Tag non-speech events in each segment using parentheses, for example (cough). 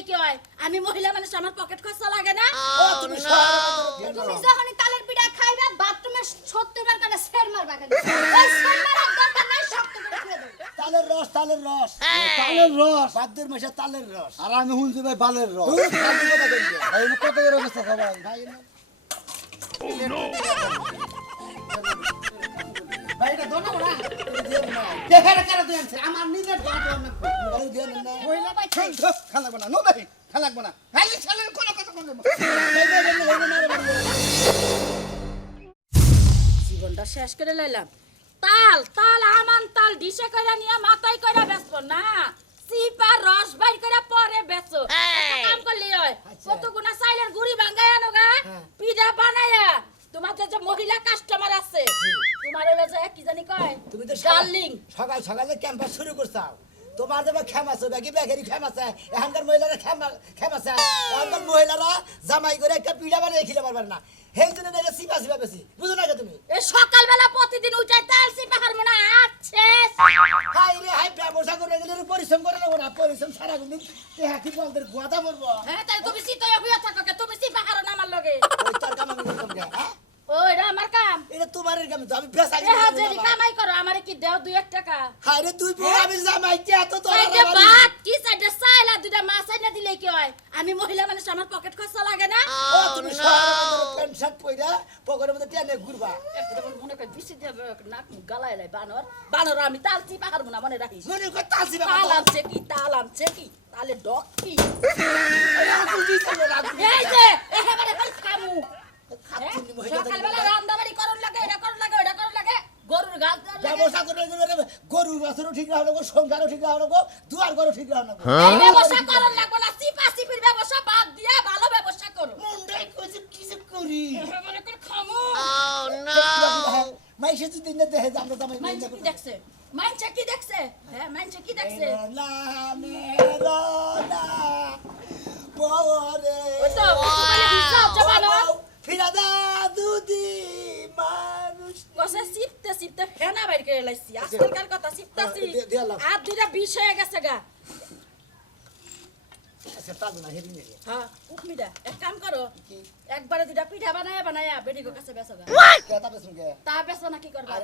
দিলেই কি হয়? আমি মহিলা মানুষ আমার পকেট খরচা লাগে না? ও তুমি তুমি যখন তালের পিঠা খাইবা বাথরুমে সত্তর বার করে সের মারবা (laughs) তালের রস তালের রস। তালের রস। বাদ্যের মাসে তালের রস। আর আমি শুনছি ভাই বালের রস। কত করে অবস্থা সবাই ভাই না। ভাই এটা দোনো না। (laughs) করে আমার নিজের দিয়ে না। খাই খান লাগবে না নো ভাই খান লাগবে না ছেলের কোনো কথা বলবে। জীবনটা শেষ করে লাইলাম তাল তাল আমান তাল ডিশে কইরা নিয়া মাথায় কইরা বেচবো না সিপা রস বাইর কইরা পরে বেচো কাম করলি হয় আচ্ছা। কত গুনা চাইলের গুড়ি ভাঙ্গায় আনো গা হ্যাঁ। পিঠা বানায়া তোমার যে মহিলা কাস্টমার আছে তোমার হলো যে কি জানি কয়? তুমি তো ডার্লিং সকাল সকালে ক্যাম্পাস শুরু করছাও। তোমার দেবে খেম আছে বাকি বেকারি খেম আছে। এখানকার মহিলারা খেম খেম আছে। এখানকার মহিলারা জামাই করে একটা পিঠা বানিয়ে খেতে পারবে না। সেই জন্য এটা সিপা সিপা বেশি। বুঝো না তুমি? এই সকালবেলা প্রতিদিন উঠাই তাল সিপা হারমো না আছে হাই রে হাই ব্যবসা করে গেলে পরিশ্রম করে নেব না। পরিশ্রম সারা দিন তে হাতি বলদের গোয়াদা পড়ব হ্যাঁ তাই তুমি সিতয়া হইয়া থাকো তুমি সিপা হারো না আমার লগে ওই তার কাম আমি করতাম কে, হ্যাঁ? ও এটা আমার কাম এটা তোমার কাম তো আমি বেসাই এ হাজারি কামাই করো আমারে কি দেও দুই এক টাকা? হাই রে তুই পুরো আমি জামাই কে এত তোর সাইডে ভাত কি সাইডে চাইলা দুইটা মাছ আইনা দিলে কি হয়? আমি মহিলা মানুষ আমার পকেট খরচা লাগে না? ও তুমি শহরে প্যান্ট শার্ট পইরা পকেটের মধ্যে টেনে ঘুরবা। এটা বল মনে কর বিসি দিয়ে নাক গালায় লাই বানর। বানর আমি তাল চিপা হারবো না মনে রাখিস? মনে কর তাসি তাল বাবা কি তাল আনছে কি? তালে ডক কি? এই যে একেবারে খালি খামু হ্যাঁ? খাচ্ছি মহিলা করুন লাগে এটা করুন লাগে ওটা করুন লাগে গরুর গাছ ব্যবসা করে গেলে বাছরও ঠিক রাখা লাগবো সংসারও ঠিক রাখা লাগবো দুয়ার ঘরও ঠিক রাখা লাগবো ব্যবসা করুন লাগবো না চিপা চিপির ব্যবসা বাদ দিয়া ভালো ব্যবসা করো মুন্ডাই কইছে কিছু করি একেবারে করে খামু যদি না দেখে আমরা তো মাইনছে কি দেখছে মাইনছে কি দেখছে হ্যাঁ মাইনছে কি দেখছে ওই তো কিছুখানি হিসাব জমানো ফিরাদা দুদি মানুষ কসে সিপতে সিপতে ফেনা বাইর করে লাইছি আজকালকার কথা সিপতাছি দে- দেয়ালাম। আর দুইটা বিষ হয়ে গেছে গা আচ্ছা তাজ না হেরি নেই হ্যাঁ উঠমিটা এক কাম করো একবারে দুইটা পিঠা বানায়া বানায়া কাছে বেসো গা কেতা বেসুন কে তা বেসো না কি করবা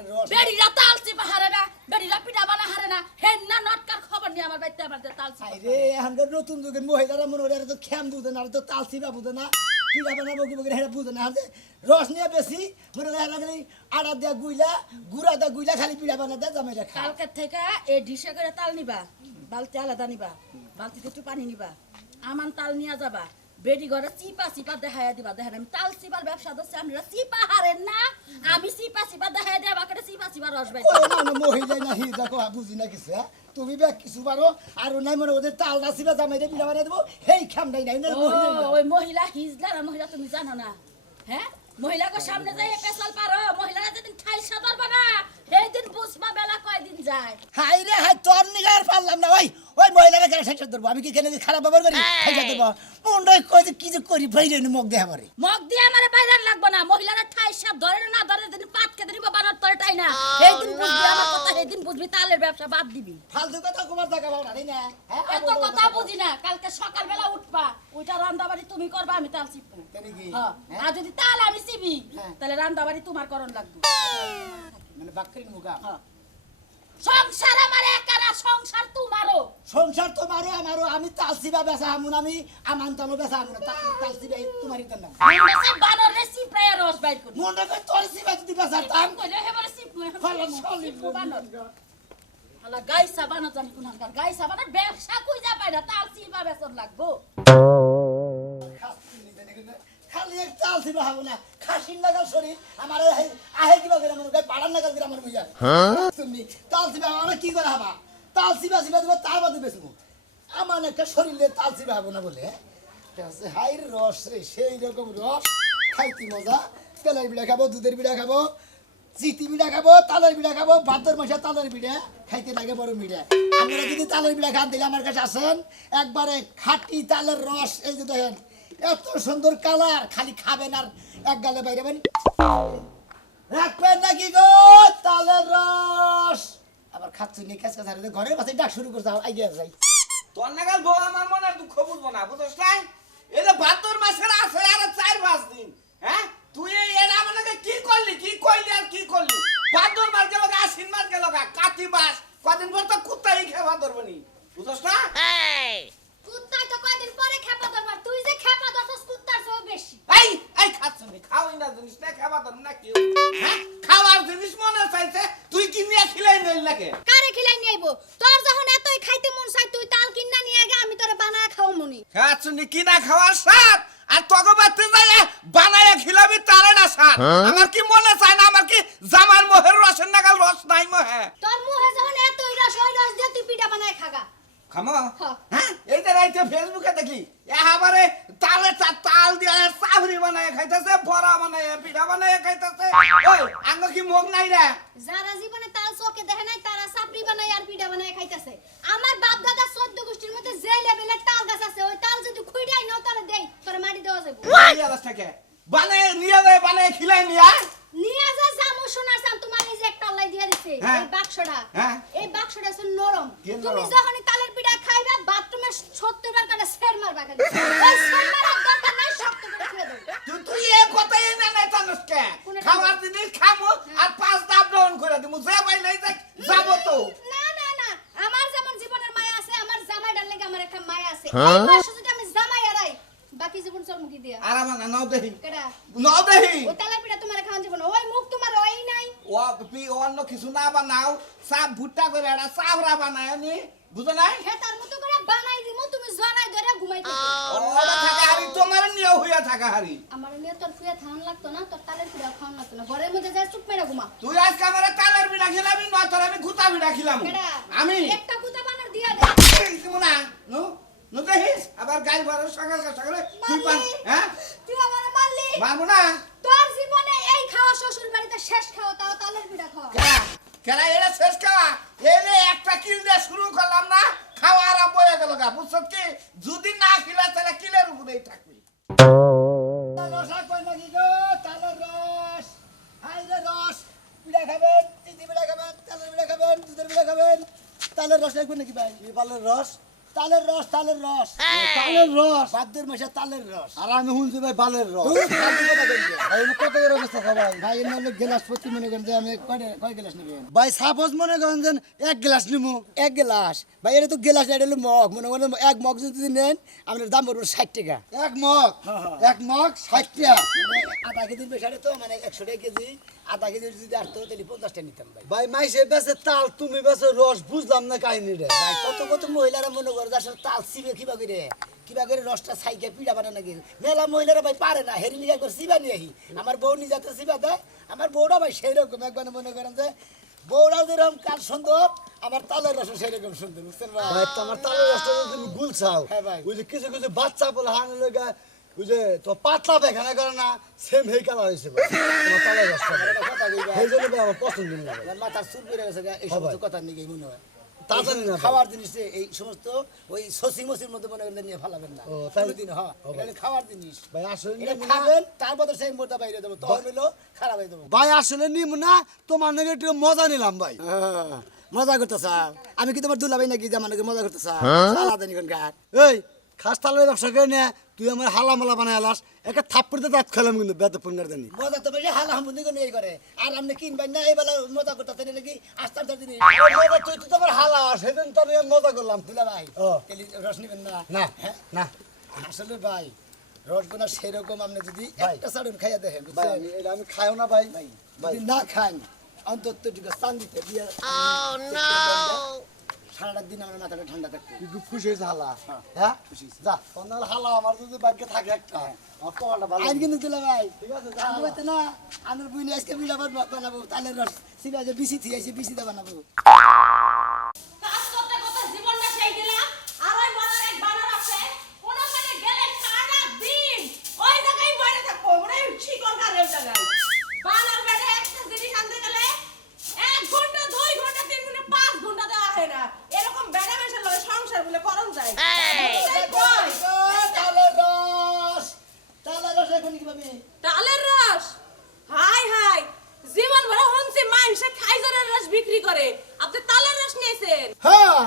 চিপা হারে না বেডিরা পিঠা বানা হারে না হেন না নটকার খবর নিয়ে আমার বাইতে আমার তাল আরে এখানকার নতুন যুগের মহিলারা মনে হয় তো খ্যাম বুঝে না তো তাল সিবা বুঝে না। পিঠা বানাবো কি বলে হেরা বুঝে না আর রস নিয়ে বেশি মনে হয় এরা আড়া দেয়া গুইলা গুড়া দেয়া গুইলা খালি পিঠা বানা দেয় জামাই রাখা কালকে থেকে এই ডিশে করে তাল নিবা বালতি আলাদা নিবা বালতিতে একটু পানি নিবা আমান তাল নিয়ে যাবা বেডি ঘরে চিপা চিপা দেখাইয়া দিবা। দেখেন আমি তাল চিপার ব্যবসা ধরছি আমরা চিপা হারেন না আমি চিপা চিপা দেখাইয়া দেবা করে চিপা চিপা রস না মহিলা না হি দেখো বুঝি না কিছু হ্যাঁ? তুমি ব্যাগ কিছু পারো আর নাই মনে ওদের তাল নাচিবা জামাই দিয়ে পিঠা বানাই দেবো। হেই খাম নাই। ওই মহিলা হিজলা না মহিলা তুমি জানো না। হ্যাঁ? মহিলাকে সামনে যাই পেশাল পারো মহিলারা যেদিন ঠাই সাঁতার না সেই দিন বুঝবা বেলা কয়দিন যায়? হাই রে হাই তোর নিগার পারলাম না। ওই ওই মহিলারা কেন ঠাইসা ধরবো। আমি কি কেন খারাপ ব্যবহার করি? ঠাইসা ধরবো। মন্ডই কই যে কি যে করি বাইরে নি মুখ দেখা পারে মগ দিয়ে আমারে বাইরে লাগবো না। মহিলারা ঠাই সাপ ধরে না ধরে দিন পাট খেতে দিব বানার তরে টাই না। সেই দিন বুঝবি আমার কথা দিন বুঝবি তালের ব্যবসা বাদ দিবি। ফালতু কথা কুমার দেখা পাও না না। হ্যাঁ এত কথা বুঝি না কালকে সকালবেলা উঠবা ওইটা রান্দাবাড়ি তুমি করবা আমি তাল চিপবো হ্যাঁ হ্যাঁ? আর যদি তাল আমি চিবি হ্যাঁ। তাহলে রান্দাবাড়ি তোমার করণ লাগবে। মানে বাক্যের মুখা হ্যাঁ। সংসার আমার একা না সংসার তোমারও। সংসার তো মারো আমারও। আমি তালসিবা বেচা আমুন আমি আমান তালো বেচা আমুন তালসিবা তোমারই তো না বানর রে চিপড়াইয়া রস বাইর করি। মন্ডই কই তোর সিবা যদি বেচা তাম কইলে হেবারে চিপমু বানর হালা গাইসা বানর। জানি কোনখানকার গাইসা বানর ব্যবসা কই যা পাই না তাল চিপা বেচন লাগবো। খালি এক চাল ছিল হব না খাসির নাগাল শরীর আমার আহে কিবা করে মনে হয় পাড়ার নাগাল করে আমার বুঝা তুমি তাল সিবা আমার কি করে হবা? তাল সিবা সিবা দিবা তার বাদে বেসবো আমার একটা শরীরে তাল সিবা হব না বলে হাই রস রে সেই রকম রস। খাইতি মজা। তেলের বিড়া খাব দুধের বিড়া খাব চিতি বিড়া খাব তালের বিড়া খাব ভাদ্র মাসে তালের বিড়া খাইতে লাগে বড়। আপনারা যদি তালের বিড়া খান দিলে আমার কাছে আসেন। একবারে খাঁটি তালের রস এই যে দেখেন এত সুন্দর কালার খালি খাবেন আর এক গালে বাইরেবেন রাখবেন নাকি গো? তালের রস। আবার খাচ্ছু নিয়ে কাজ কাজ ঘরের পাশে ডাক শুরু করতে আইডিয়া যাই। তোর নাগাল বউ আমার মনের দুঃখ বুঝব না বুঝছ নাই? এটা ভাদ্র মাসের আছে আর চার পাঁচ দিন হ্যাঁ? তুই এই এরা আমাকে কি করলি? কি করলি আর কি করলি? ভাদ্র মাস গেল গা আশ্বিন মাস গেল গা কাতি মাস। কদিন পর তো কুত্তাই খেবা ধরবনি বুঝছ না কুত্তায় তো কয়দিন পরে খেপা ধরবার তুই যে খেপা ধরছস কুত্তার চেয়েও বেশি। এই এই খাচ্ছ নি খাওয়াই না জিনিস না খাবার ধর না কেউ। হ্যাঁ? খাওয়ার জিনিস মনে চাইছে তুই কি নিয়ে খিলাই কারে খিলাই নিয়ে আইবো? তোর যখন এতই খাইতে মন চাই তুই তাল কিনা নিয়ে আগে আমি তোরে বানায় খাও মনি খাচ্ছনি কিনা খাওয়ার স্বাদ? আর তগো বাড়তে যাই বানায় খিলাবি তারে না স্বাদ। আমার কি মনে চায় না আমার কি জামার মোহের রসের নাগাল রস নাই মোহে? তোর মুখে যখন এতই রস ওই রস দিয়ে তুই পিঠা বানায় খাগা। খামো? হ্যাঁ। হ্যাঁ এই যে রাইতে ফেসবুকে দেখি এবারে তালে চা- তাল দিয়ে চাবরি বানায় খাইতেছে বড়া বানায় পিঠা বানায় খাইতেছে। ওই আঙ্গ কি মুখ নাই রে? যারা জীবনে তাল চোখে দেখে নাই তারা সাপড়ি বানায় আর পিঠা বানায় খাইতেছে। আমার বাপ দাদা চোদ্দ গোষ্ঠীর মধ্যে যে লেভেলের তাল গাছ আছে ওই তাল যদি খুইডাই নাও তাহলে দেই তোরে মাটি দেওয়া যাবে এই অবস্থাকে বানায় নিয়ে যায় বানায় খিলাই নিয়ে নিয়ে যা জামু সোনার চাল তোমার এই যে একটা লাই দিয়া দিছে হ্যাঁ। এই বাক্সটা। হ্যাঁ। এই বাক্সটা নরম। তুমি? যখনই তালের পিঠা খাইবা বাথরুমে 70 বার করে সের মারবা খালি ওই সের মারার দরকার নাই শক্ত করে ছুঁয়ে দাও তুই তুই এ কথাই না না জানিস কে? কোনটা? খাবার জিনিস খামু আর পাঁচ দাব ডাউন করে দিমু। যে ভাই নাই যাক যাব তো। না না না আমার যেমন জীবনের মায়া আছে আমার জামাইটার লাগে আমার একটা মায়া আছে। এই বয়সে যদি আমি জামাই হারাই বাকি জীবন চলমুখী দিয়া। আর আমার নাও দেহি। কেডা? নাও দেহি। ওই তালের পিঠা তোমার খাওয়ান জীবন ওই মুখ তোমার ওই নাই। ও পি অন্য কিছু না বানাও সাপ ভুট্টা করে একটা চাবড়া বানায় নি বুঝো নাই? খেতার মতো করে বানাই দিমু তুমি জনাই ধরে ঘুমাই থাকো। ওটা থাকা হারি তোমার নিয়ে হইয়া থাকা হারি আমার নিয়ে তোর ফুয়া থান লাগতো না তোর তালের পিঠা খাওয়ান লাগতো না। ঘরের মধ্যে যা চুপ মেরে ঘুমা। তুই আজকে আমার তালের বিড়া খিলাবি না তোর আমি গুতা বিড়া খিলাম। আমি? একটা কুতা বানার দিয়া দে। দিমু না নু নু দেখিস? আবার গাই ভরে সকাল সকালে তুই পান হ্যাঁ? তুই আমারে মারলি? মারবো না। তোর জীবনে এই খাওয়া শ্বশুর বাড়িতে শেষ খাওয়া তাও তালের পিঠা খাওয়া। কেলা কেলা এটা শেষ খেলা এলে একটা কিল দিয়ে শুরু করলাম না, খাওয়া আরাম হয়ে গেল গা, বুঝছ কি? যদি না খিলা, তাহলে কিলের উপরেই থাকবি। তালের রস লাগবে নাকি ভাই? কি বালের রস তালের রস তালের রস। তালের রস। ভাদ্র মাসে তালের রস। আর আমি শুনছি ভাই বালের রস। ভাই কত করে ভাই এর নাহলে গেলাস প্রতি মনে করেন যে আমি কয় কয় গেলাস নেবেন? ভাই সাপোজ মনে করেন যে এক গ্লাস নিমু। এক গ্লাস? ভাই এটা তো গেলাস এটা হলো মগ। মনে করেন এক মগ যদি নেন আপনার দাম পড়বে ষাট টাকা। এক মগ? এক মগ ষাট টাকা। মানে আধা কেজির পেশারে তো মানে একশো টাকা কেজি। আধা কেজি যদি আসতো তাহলে পঞ্চাশ টাকা নিতাম ভাই। ভাই মাইসে বেছে তাল তুমি বেছে রস বুঝলাম না কাহিনী রে ভাই, কত কত মহিলারা মনে করে সাথে তাল সিবে কিবা করে কিবা করে রসটা সাইকে পিঠা বানা নাকি? মেলা মহিলারা ভাই পারে না হেরি লিগা করে সিবা নিয়ে আহি। আমার বউ নিজাতে সিবা দেয় আমার বউটা ভাই সেই রকম একবার মনে করেন যে বউরা যেরকম কাল সুন্দর আমার তালের রস সেই রকম সুন্দর বুঝছেন ভাই? তোমার তালের রসটা যদি তুমি গুল চাও হ্যাঁ ভাই। ওই যে কিছু কিছু বাচ্চা বলে হান লেগে যে তো পাতলা পায়খানা করে না সেম হেই কালার হয়েছে তোমার তালের রসটা সেই জন্য আমার পছন্দ না মাথার চুল বেড়ে গেছে এই হ্যাঁ সমস্ত কথা নিয়ে মনে হয়? তা এই জানি না ভাই। খাওয়ার জিনিস এই সমস্ত ওই সসি মসির মধ্যে মনে করেন নিয়ে ফেলাবেন না। হ্যাঁ এটা খাওয়ার জিনিস। ভাই আসলে খাবেন তারপর সেই মোটা বাইরে দেবো তখন খারাপ হয়ে দেবো ভাই আসলে নিম না তোমার নাকি একটু মজা নিলাম ভাই। হ্যাঁ, মজা করতেছ? আমি কি তোমার দুলাবাই নাকি জামা নাকি মজা করতেছ? নিকন গার এই খাস তালের ব্যবসা করে নে তুই আমার হালা মালা বানাই আলাস। একটা থাপ্পড়তে দাঁত খেলাম কিন্তু বেত পুঙ্গার জানি। মজা তো বেশি হালা হামুন্দি করে এই করে। আর আপনি কিনবেন না এই বেলা মজা করতেছে নাকি? আস্তে আস্তে দিন তুই তো তোমার হালা সেদিন তো আমি মজা করলাম। দুলাভাই ও। তেলি রস নিবেন না? না হ্যাঁ? না। আসলে ভাই রসগোনা সেরকম আপনি যদি ভাই। একটা সাড়ুন খাইয়া দেখেন বুঝছেন? আমি এটা আমি খাইও না ভাই। ভাই যদি না খান অন্তত একটু চান্দিতে দিয়ে সারাটা দিন আমার মাথাটা ঠান্ডা থাকতো। খুব খুশি হয়েছে হালা? হ্যাঁ খুশি যা তোমার হালা আমার যদি ভাগ্যে থাকে একটা ভালো আজ কিন্তু দিলা ভাই। ঠিক আছে না আমার বুঝলি আজকে বিলাবার বানাবো তালের রস। সিলে আছে বিসি থিয়েছে বিসিতে বানাবো কাজ করতে করতে জীবনটা সেই দিলাম আর ওই মরার এক বানর আছে কোনোখানে গেলে সারা দিন ওই জায়গায় বসে থাকব মানে শিকল কারে ওই জায়গায় বানর বেড়ে একটা জিনিস আনতে গেলে এক ঘণ্টা দুই ঘণ্টা তিন ঘণ্টা পাঁচ ঘণ্টা দেওয়া হয় না এরকম বেড়ে মেশে লয় সংসার বলে করণ যায় বুঝতে কই? তালের রস তালের রস এখন কি পাবি তালের রস হাই হাই জীবন ভরা হনছে মানুষে খাইজরের রস বিক্রি করে আপনি তালের রস নিয়েছেন হ্যাঁ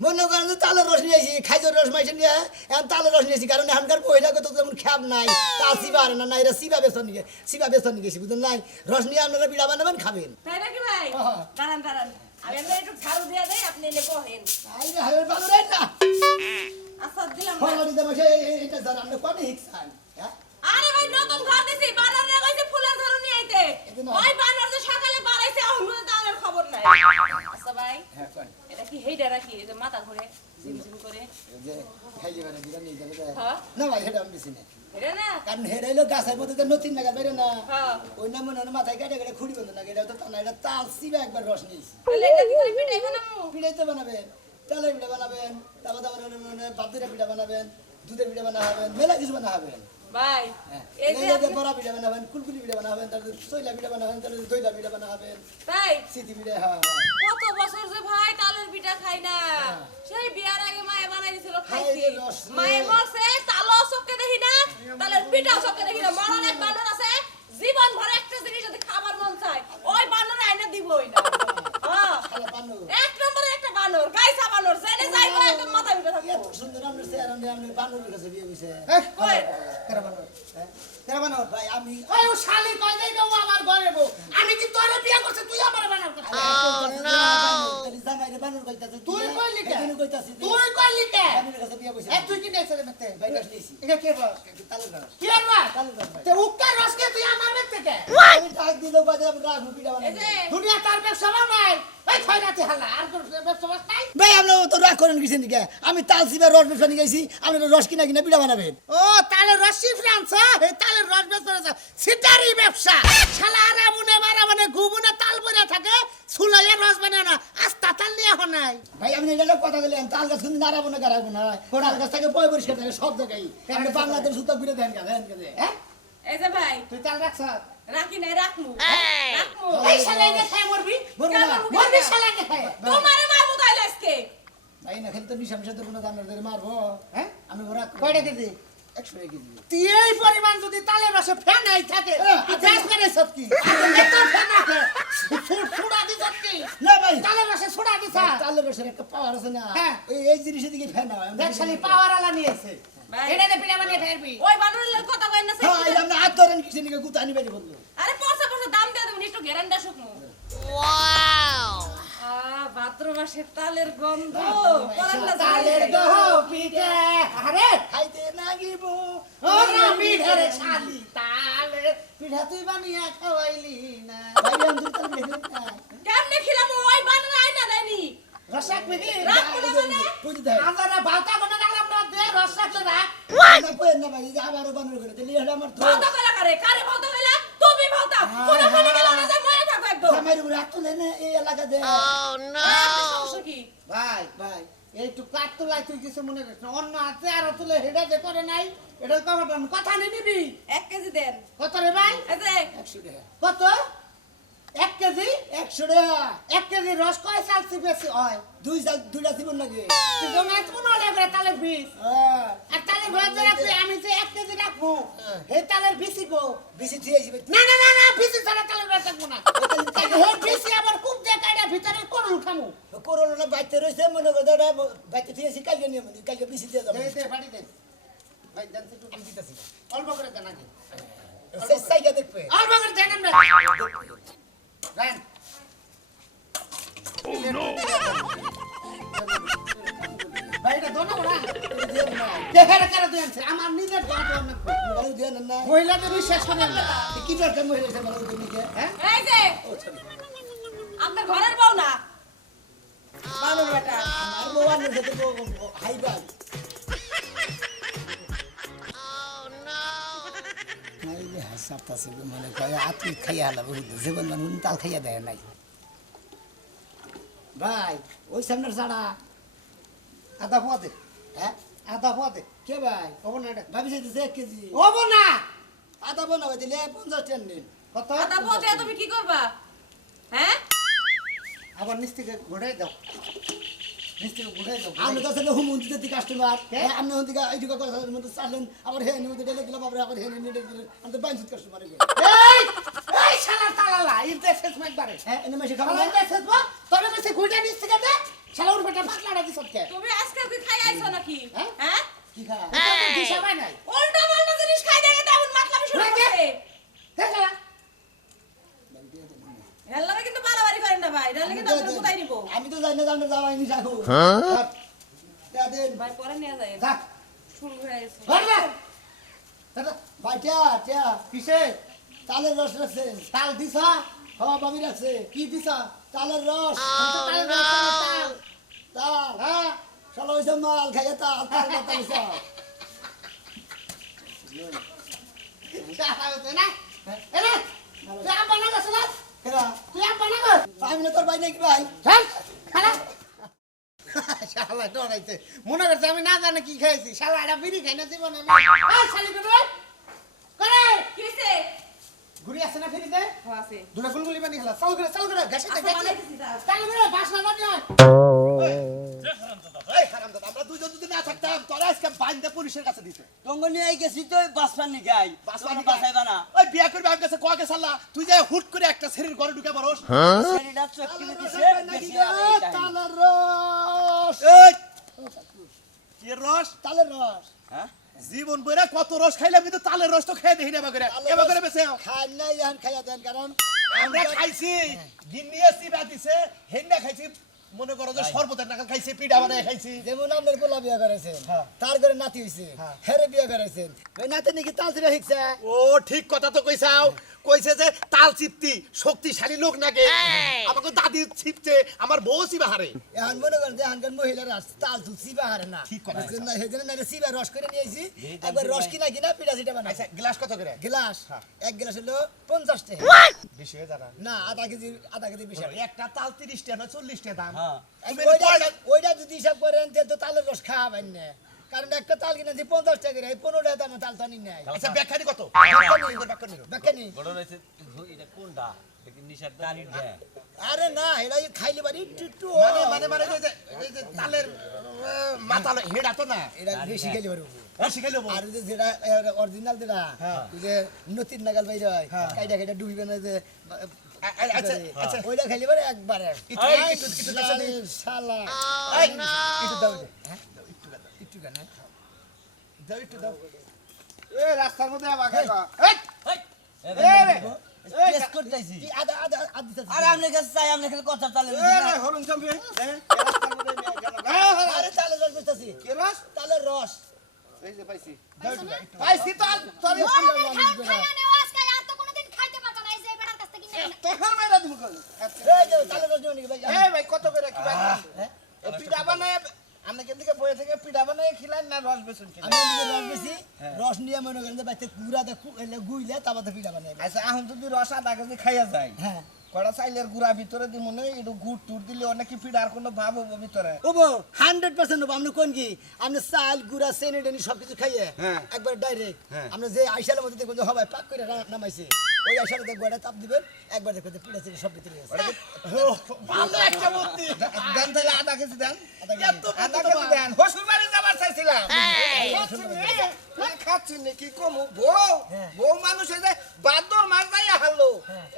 মনে করেন যে তালের রস নিয়েছি খাইজোর রস মাইছে নিয়ে এখন তালের রস নিয়েছি কারণ এখনকার মহিলাকে তো তেমন খ্যাপ নাই। তাল সিবা আনে না এরা সিবা বেসন নিয়ে সিবা বেসন নিয়ে গেছি বুঝলেন? নাই রস নিয়ে আপনারা বিড়া বানাবেন খাবেন। তাই নাকি ভাই? হ্যাঁ। দাঁড়ান দাঁড়ান। আমি আপনার একটু ঝাড়ু দিয়ে দেয় আপনি এলে বহেন। আই রে হাইবার বালু না। আচ্ছা দিলাম না। ফলানি দেব এটা আপনি কোনে হিকসান? হ্যাঁ? আরে ভাই নতুন ঘর দিছি বানর রে কইছে ফুলের ঝাড়ু নিয়ে আইতে। এই যে না। ওই বানর যে সকালে বাড়াইছে অন্য দালের খবর নাই। আচ্ছা ভাই হ্যাঁ কোন? এটা কি হেইডা রাখি যে মাথা ঘুরে। ঝিমঝিম করে যে খাই যাবেন বিড়া নিয়ে যাবে। না ভাই এটা বেশি না। কারণ হেরাইলো গাছের মধ্যে তো নতুন নাগাল বেরো না। হ্যাঁ। ওই না মনে মাথায় কেটে কেটে খুঁড়ি বন্ধ না এটা তো এটা তাল সিবা একবার রস নিয়েছি। পিঠাই তো বানাবেন তালের পিঠা বানাবেন তারপর তারপর বাদুরা পিঠা বানাবেন। দুধের পিঠা বানাবেন মেলা কিছু বানাবেন। ভাই হ্যাঁ এই এই যে যে বড়া পিঠা বানাবেন কুলকুলি পিঠা বানাবেন তারপর সইলা পিঠা বানাবেন তারপর দইলা পিঠা বানাবেন তাই সিদ্ধি পিঠা হ্যাঁ কত বছর যে ভাই তালের পিঠা খাই না। হ্যাঁ। সেই বিয়ার আগে মায়ে বানাই দিছিল খাই খাইছি। মায়ে বলছে তালও চোখে দেখি না তালের পিঠাও চোখে দেখি না। মরণ এক বানর আছে জীবন ভরে একটা জিনিস যদি খাবার মন চায় ওই বানর আইনা দিবই না। হ্যাঁ। এক নম্বরে একটা বানর গাইসা বানর জেনে যাইবো একদম মাথা ভিতরে থাকব। সুন্দর আপনার চেহারা নিয়ে আপনি বানরের কাছে বিয়ে হয়েছে কই? কেরা বানর হ্যাঁ? কেরা বানর ভাই আমি ওই ও শালি কই দেই দেবো আমার ঘরে বউ। আমি কি তোরে বিয়ে করছে তুই আমার বানার কথা? জামাইরে বানর কইতাছে তুই কইলি কে? তুই কইতাছিস তুই কইলি কে? বানরের কাছে বিয়ে হয়েছে এ তুই কি নেছে মতে? ভাই রস নিয়েছি। এটা কে তালের রস কি আর তালের রস ভাই। তে উক্কা রস কে তুই আমার আমি ডাক দিলেও বাজে আমি রাখব পিঠা এই বানাবো যে। দুনিয়া তার ব্যবসা নাই। এই খয়রাতে হালা আর কোন ব্যবসা নাই? ভাই আপনার তো রাগ করেন কিসের দিকে? আমি তাল সিবার রস বেসন নিয়ে গেছি তো রস কিনা কিনা পিঠা বানাবেন। ও তাহলে রসি ফ্রান্স এই তাহলে রস ব্যবসা সিটারি ব্যবসা। শালা আরা মনে মারা মানে গুবুনে তাল থাকে সুলাইয়া রস বানায় না। আস্তা তাল নিয়ে এখন নাই। ভাই এটা কথা বললেন তাল গাছ কিন্তু নাড়াবো না গাড়াবো না। তাল গাছ থেকে পয় পরিষ্কার থাকে সব জায়গায়। বাংলাদেশ সুতা ঘুরে দেন গা দেন গা হ্যাঁ? এই যে ভাই তুই তাল রাখছ রাখি নাই রাখমু। রাখমু। এই শালা এনে খায় মরবি মরবি শালা এনে খায় তোমারে মারবো তাইলে আজকে। ভাই না খেলে তো নিশা কোনো দাম ধরে মারবো। হ্যাঁ? আমি রাগ কয়টা কেজি? একশো কেজি। তুই এই পরিমাণ যদি তালের রসে ফ্যান নাই থাকে হ্যাঁ, তুই গ্যাস করে সত্যি এত ফ্যান আছে। দি সত্যি না ভাই। তালের রসে ছুড়া দি তালের রসের একটা পাওয়ার আছে না। হ্যাঁ। ওই এই জিনিসের দিকে ফ্যান হয়। দেখ শালি পাওয়ার আলা নিয়েছে। এটা দে বানিয়ে ওই বানরের কথা কই না হ্যাঁ এই আপনি হাত ধরেন কিসের দিকে গুতা আনি বলল আরে পয়সা পয়সা দাম দিয়ে দেবেন একটু গ্যারান্টি শুকনো ওয়াও ভাদ্র মাসের তালের গন্ধ তালের জ্বালিয়ে পিঠে আরে খাইতে নাগিব ও রামি ঘরে শালি তালের পিঠা তুই বানিয়ে খাওয়াইলি না ভাই আমি দুই তাল বেরিয়ে না কেমনে খিলাম ওই বানর আইনা দেয়নি রসাক মিলি রাখব না মানে বুঝতে আমরা বাতা মনে রাখ না? না ভাই আবারও বানর করে দিলি এটা আমার তো ভাউতা কইলা কারে? কারে ভাউতা কইলা? তুমি ভাউতা কোন খানি গেল না যে মরে থাকো একদম। জামাইর উপরে হাত তুলে না এই এলাকা দে। আপনার সমস্যা কি? ভাই এইটু কাঠ তোলাই তুই কিছু মনে করিস না। অন্য আরও তুলে হেডা যে করে নাই এটা কথা নিয়ে নিবি। এক কেজি দেন। কত রে ভাই? এই যে। একশো টাকা। কত? এক কেজি একশো টাকা। এক কেজি রস কয় চালছি বেশি হয়? দুই চাল দুইটা জীবন লাগে তুই তো ম্যাচ হলে এবারে তালের বিষ। হ্যাঁ। আর তালের রাখলে আমি যে এক কেজি রাখব হে তালের বিসি গো বেশি থুয়ে আসবে। না না না না বিসি ছাড়া তালের না। হে বিসি আবার খুব কাইডা ভিতরে খামু। বাইতে রয়েছে মনে করে বাইতে থুয়ে আসি কালকে নিয়ে মনে কালকে বেশি দিয়ে যাব। দে দে ভাই দেন তো দিতেছি। অল্প করে দেন আগে। সেই সাইকে দেখবে। অল্প করে দেন আমরা। দেহের কারে দেন আমার নিজের ভালো মহিলাদের বিশ্বাস করেন না কি দরকার মহিলা সে ভালো দিকে হ্যাঁ? এই যে আপনার ঘরের বউ না? বানর বেটা। বউ আর হাই বাই নাইলে হাসাপটা সে মনে করে আতুই খাইয়া হালাবে জীবন মানুষ তাল খাইয়া দেয় নাই। ভাই ওই সামনের ছাড়া আদা পদে হ্যাঁ? আদা পদে কে ভাই? হব না এটা? ভাবি চাইতেছে এক কেজি। হব না? আদা বানাবে দিলে পঞ্চাশ টাকা নিন। কত? আদা দিয়ে তুমি কি করবা? হ্যাঁ? আবার নিচ থেকে ঘুরে দাও। নিচ থেকে ঘুরে দাও আমি কাছে হুমুন দিতে কাস্টমার হ্যাঁ? আপনি ওদিকে এইটুকু কথার মধ্যে চালেন আবার হে নিয়ে ডেলে দিলাম আবার আবার হে নিয়ে ডেলে দিলেন আমি তো কাস্টমার এই এই শালা তালালা ইন্টারেস্ট মাইক বারে হ্যাঁ এনে মাসে শালা খাবেন ইন্টারেস্ট বা তবে বেশি ঘুরে নিচ থেকে দে শালা ওর বেটা পাতলাটা দিছ কে তুমি আজকে কি খাই আইছো নাকি? হ্যাঁ? হ্যাঁ? কি খা তোর দিশা নাই। উল্টো পাল্টা জিনিস খাই দেখে তেমন মাতলামি শুরু করছে। হে শালা। হেল্লামে কিন্তু বাড়াবাড়ি করেন না ভাই নাহলে কিন্তু আপনাকে কোথায় নিব? আমি তো জানি না জানি জামাই নিশা খাব দেন। ভাই পরে নিয়ে যায় যা শুরু হয়ে গেছে। ধর না ধর না। ভাই টিয়া টিয়া। কিসে? তালের রস রাখছেন তাল দিছ? হওয়া বাবি রাখছে। কি দিছ? তালের রস। তাল হ্যাঁ? মাল খাইয়ে তাল না? তুই আম বানাবো আমি না তোর ভাই নাকি ভাই? খালা শালা ডরাইছে মনে করছে আমি না জানি কি খাইছি শালা এটা বিড়ি খাই না জীবনে ঘুরি আছে না ফিরিতে আছে। দুটা গুলগুলি বানি খেলা। চাল করে চাল করে ঘাসে। চাল করে বাস না হয় এই হারামজাদা, আমরা দুইজন যদি না থাকতাম তোরা আজকে বাইন্দা পুলিশের কাছে দিতে। টঙ্গনি আই গেছি তো বাসপান নি গাই বাসপান বাসাইবা না। ওই বিয়া করবি আমার কাছে কয়াকে সাল্লা। তুই যে হুট করে একটা শরীর ঘরে ঢুকে পারোস শরীরটা চক্কি দিছে বেশি গো? আর এই কাহিনী। তালের রস। এই! কি রস? তালের রস। হ্যাঁ? জীবন বইরা কত রস খাইলাম কিন্তু তালের রস তো খেয়ে দেখি না এবার এবার করে খাই খাইয়া দেন কারণ আমরা খাইছি গিন্নিয়ে চিবা দিছে খাইছি। মনে করো যে সর্বতের নাকাল খাইছে পিঠা বানায় খাইছি। যেমন আপনার পোলা বিয়া করেছেন তার ঘরে নাতি হইছে হেরে বিয়া করেছেন। ওই নাতি নাকি তাল শিখছে? ও ঠিক কথা তো কইছাও। কইছে যে তাল চিপতি শক্তিশালী লোক নাকি? আমাকে দাদি চিপতে আমার বউ চিবা হারে এখন মনে করেন যে এখনকার মহিলারা তাল সিবা হারে না। ঠিক কথা। বুঝছেন না সিবা রস করে নিয়ে আইছি। একবার রস কিনা কিনা পিঠা সিটা বানাইছে আচ্ছা গ্লাস কত করে? গ্লাস। এক গ্লাস হলো পঞ্চাশ টাকা। বেশি হয়ে যাবে। না আধা কেজি আধা কেজি বেশি একটা তাল তিরিশ টাকা চল্লিশ টাকা দাম। হ্যাঁ। ওইটা ওইটা যদি হিসাব করেন তাহলে তো তালের রস খাওয়াবেন না। কারণ একটা তাল কিনা যে পঞ্চাশ টাকা করে পনেরো দামের তাল তো নি নাই আচ্ছা ব্যাখ্যানি কত ব্যাখ্যানি বেকানি বড় রয়েছে এটা কোনটা আরে না এটা খাইলে বাড়ি একটু মানে মানে মানে যে এই যে তালের মাথা হেডা তো না এটা বেশি খাইলে। আর যে যেটা অরিজিনাল যেটা যে নতির নাগাল বাইরে হয় কাইটা কাইটা ডুবিবে না যে আচ্ছা আচ্ছা ওইটা খাইলে একবারে এই শালা, একটু দাও হ্যাঁ? দাও একটু দাও এ রাস্তার মধ্যে আবার খাইবা এই টেস্ট করতেছি কি আদা আদা আদা দিতেছে। আর আপনি কাছে চাই আপনি খালি কথা চালে হরুন চম্পি এ রাস্তার মধ্যে নিয়ে গেল হ্যাঁ হ্যাঁ আরে তালের রস বেচতেছি কি রস তালের রস এই যে পাইছি পাইছি তো তোর ওরে নেওয়া আজকে আর তো কোনোদিন খাইতে পারবা না এই যে বেটার কাছ থেকে কিনে তোর মেয়েরা দিব কই এই যে তালের রস নিয়ে ভাই এই ভাই কত করে কি ভাই পিঠা বানায় আমরা কেন থেকে বয়ে থেকে পিঠা বানাই খিলান না রস বেসন খিলান আমি এদিকে রস বেশি রস নিয়ে মনে করেন যে বাইতে কুড়া দেখু এলে গুইলে তারপর পিঠা বানাই। আচ্ছা এখন যদি রস আধা কেজি খাইয়া যায় হ্যাঁ। কড়া চাইলের গুড়া ভিতরে দিব না একটু গুড় টুর দিলে অনেক কি পিঠার কোনো ভাব হব ভিতরে। ওবো হান্ড্রেড পার্সেন্ট হব আপনি কোন কি? আপনি চাল গুড়া চেনি টেনি সব কিছু খাইয়ে হ্যাঁ। একবার ডাইরেক্ট হ্যাঁ। আপনি যে আইসালের মধ্যে দেখবেন যে হবাই পাক করে নামাইছে। ওই আইসালে দেখব এটা তাপ দিবেন একবার দেখবেন যে পিঠা চিনি সব ভিতরে (laughs) ভালো একটা বুদ্ধি। দেন তাহলে আধা কেজি দেন। আধা কেজি। দেন। হসুর বাড়ি যাবার চাইছিলাম। খাচ্ছি নাকি কমু? বউ। বউ মানুষ এই যে বাদর মার যাই হারলো।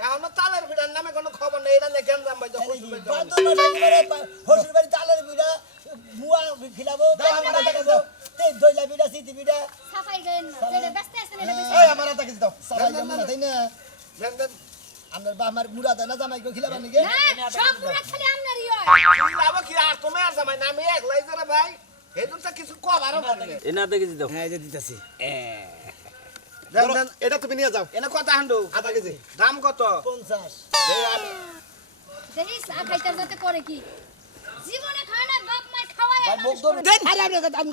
এখনও তালের পিঠার নামে কোনো খবর নেই এটা কেন জাম ভাই হসুর বাড়ি পা- হসুর বাড়ি তালের পিঠা মুয়া খিলাবো সিটি সাফাই গেলেন না যেটা ব্যস্ত আছেন এটা এই আমার আধা কেজি দাও সবাই জানে না তাই না? দেন দেন আপনার বা আমার মুরাদ না জামাই কো খিলাবার নাকি? সব পুরা খালি আমনারই হয়। কি কি আর তুমি আর জামাই না আমি একলাই যারা ভাই এই তো কিছু দাও। হ্যাঁ এই যে দিতেছি। এটা তুমি নিয়ে যাও। এনে কত হান্ডু? আধা কেজি। দাম কত? পঞ্চাশ। দেখিস আ খাইতার যাতে করে কি? জীবনে খায় না বাপ মায়ের খাওয়ায় আর। আরে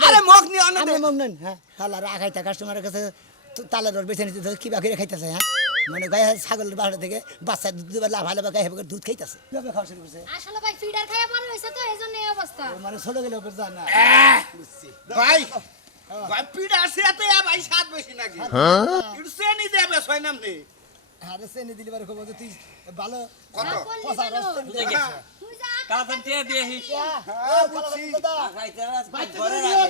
আরে মুখ নিয়ে অন্য আপনি মন নেন হ্যাঁ। তাহলে আর আগাইতা কাস্টমারের কাছে তো- তালের রস বেছে নিতে কি বাকি খাইতেছে হ্যাঁ? মানে গায়ে ছাগলের বাসা থেকে বাচ্চা দুধ দিবার লাভ হালে গায়ে হেবে দুধ খাইতেছে। কীভাবে খাওয়া শুরু করছে? আসলে ভাই ফিডার খাইয়া হয়েছে তো এই জন্য এই অবস্থা। মানে ছোট গেলে ওপর যায় না। ভাই ভাই! পিড়া আছে এ ভাই সাত বেশি নাকি? একটু চেনি দেবে ছয় নাম নেই আরে চেনি দিলে পারে খবর তুই ভালো কত? না পচা কেন? রস তুই যা কালকে টিয়া দিয়ে হিস হ্যাঁ, বুঝছি।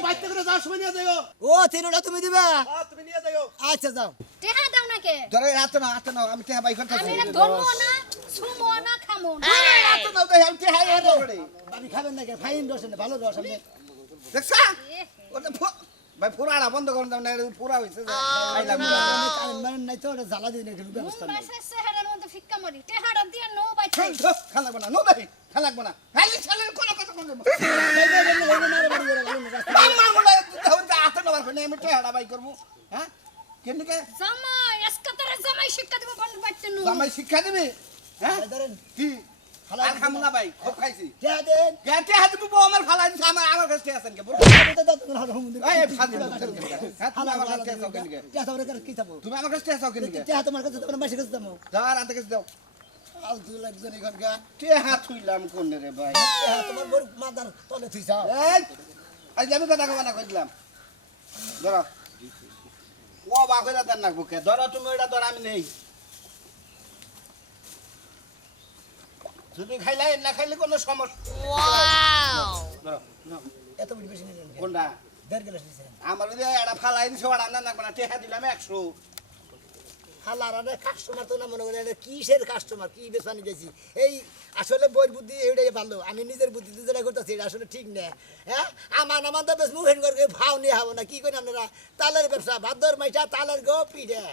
বাইতে করে যাও সময় নিয়ে যাও। ও তিনটা তুমি দিবা? হ্যাঁ, তুমি নিয়ে যাও। আচ্ছা যাও। টেহা দাও নাকে ধরে হাতে না হাতে না আমি টেহা ভাই আমি করতেছি এটা ধরবো না সুমো না খামো না। এত নাও দেখে আমি হেরে পড়ে। আপনি খাবেন না কেন? ফাইন রস ভালো রস আপনি দেখছা? ওটা ভাই পুরাটা বন্ধ করুন না এটা পুরা হইছে না। নাই তো ওটা জ্বালা দিন একটু ব্যবস্থা নেই মাসের চেহারার মধ্যে ফিক্কা মারি টেহারা দিয়ে নো ধুর, খান লাগবো না নো দেখি খান লাগবো না খালি ছেলের কোনো কথা কোন না আমি টেহারা বাই করব হ্যাঁ কেমনিকে জামাই এসকাতারে জামাই শিক্ষা দিব বন্ধ বাইতে নো জামাই শিক্ষা দিবি হ্যাঁ ধরেন কি আর খামু না ভাই খুব খাইছি। টেহা দেন। গেটে হাতে বউ আমার ফালাই দিছে আমার আমার কাছে আছেন কে বল এটা দাও তুমি হলো হুমুন্দি এই ফাদি হ্যাঁ তুমি আমার কাছে আছো কেন কে? টেহা তোমার কাছে কি চাবো তুমি আমার কাছে আছো কেন কে? টেহা তোমার কাছে তোমার মাসে কাছে দাও দাও আর আনতে কাছে দাও হাত কোন রে ভাই? তোমার বড় মাদার তলে থুইছা। এই আজ আমি কথা কবা না কইলাম ধরো। ও বাকইরা দেন না বুকে। ধরো তুমি এটা ধর আমি নেই। যদি খাইলাই না খাইলে কোনো সমস্যা এত বড় বেশি কোনটা? দেড় গেলাস আমার ওই যে একটা ফালাই দিছে ওটা না না টেহা দিলাম একশো। কাস্টমার তো না মনে করে এটা কিসের কাস্টমার কি বেসানি গেছি এই আসলে বই বুদ্ধি এটাই ভালো আমি নিজের বুদ্ধিতে যেটা করতেছি এটা আসলে ঠিক না। হ্যাঁ? আমার আমার তো বেশ মুখেন করে ভাও নিয়ে হব না। কি করেন আপনারা? তালের ব্যবসা ভাদ্র মাইটা তালের গো পিঠে।